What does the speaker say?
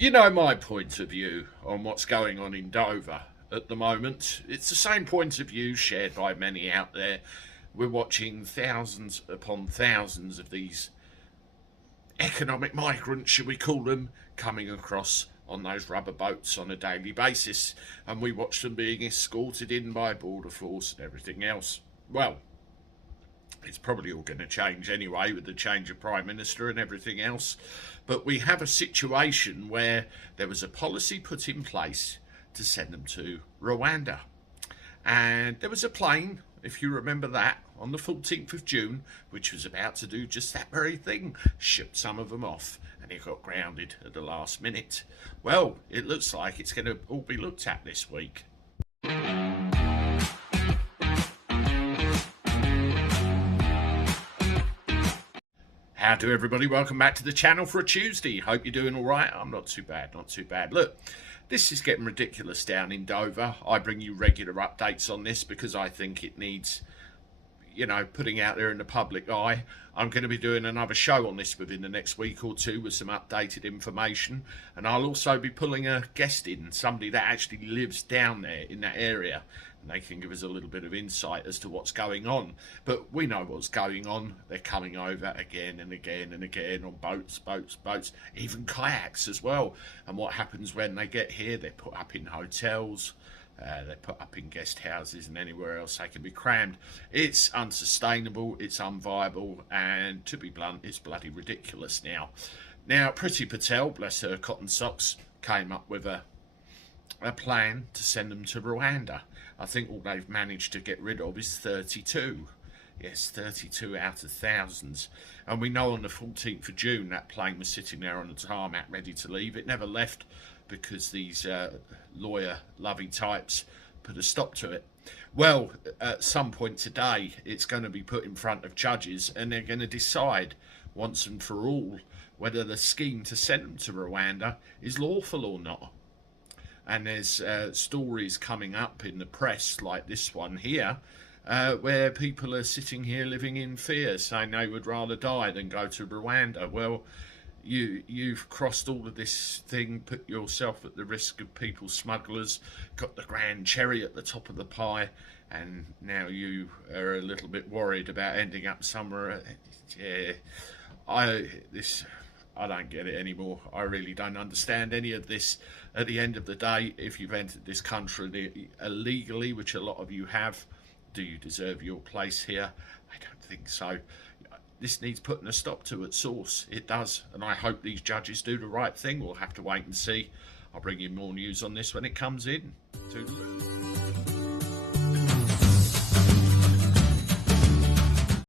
You know my point of view on what's going on in Dover at the moment. It's the same point of view shared by many out there. We're watching thousands upon thousands of these economic migrants, should we call them, coming across on those rubber boats on a daily basis, and we watch them being escorted in by border force and everything else. Well, it's probably all going to change anyway with the change of Prime Minister and everything else. But we have a situation where there was a policy put in place to send them to Rwanda. And there was a plane, if you remember that, on the 14th of June, which was about to do just that very thing, shipped some of them off, and it got grounded at the last minute. Well, it looks like it's going to all be looked at this week. How do everybody? Welcome back to the channel for a Tuesday. Hope you're doing all right. I'm not too bad, not too bad. Look, this is getting ridiculous down in Dover. I bring you regular updates on this because I think it needs, putting out there in the public eye. I'm going to be doing another show on this within the next week or two with some updated information. And I'll also be pulling a guest in, somebody that actually lives down there in that area. And they can give us a little bit of insight as to what's going on. But we know what's going on. They're coming over again and again and again on boats, even kayaks as well. And what happens when they get here? They're put up in hotels. They're put up in guest houses and anywhere else they can be crammed. It's unsustainable, it's unviable, and to be blunt, it's bloody ridiculous now. Now, Priti Patel, bless her cotton socks, came up with a plan to send them to Rwanda. I think all they've managed to get rid of is 32. Yes, 32 out of thousands. And we know on the 14th of June that plane was sitting there on the tarmac ready to leave. It never left because these lawyer-loving types put a stop to it. Well, at some point today, it's going to be put in front of judges and they're going to decide once and for all whether the scheme to send them to Rwanda is lawful or not. And there's stories coming up in the press like this one here, where people are sitting here living in fear, saying they would rather die than go to Rwanda. Well, you've crossed all of this thing, put yourself at the risk of people smugglers, got the grand cherry at the top of the pie, and now you are a little bit worried about ending up somewhere. Yeah, I don't get it anymore. I really don't understand any of this. At the end of the day, if you've entered this country illegally, which a lot of you have, do you deserve your place here? I don't think so. This needs putting a stop to at source. It does. And I hope these judges do the right thing. We'll have to wait and see. I'll bring you more news on this when it comes in. Toodaloo.